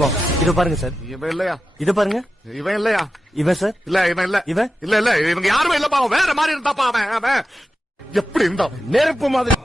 இருக்கும். இத பாருங்க சார். இவன் இல்லையா? இத பாருங்க. இவன் இல்லையா? இவன் சார். இல்ல இவன் இல்ல. இவன் இல்ல இல்ல இவங்க யாருமே இல்லப்பா. அவன் வேற மாதிரி இருந்தாப்பா. அவன் எப்படி இருந்தா? நெருப்பு மாதிரி.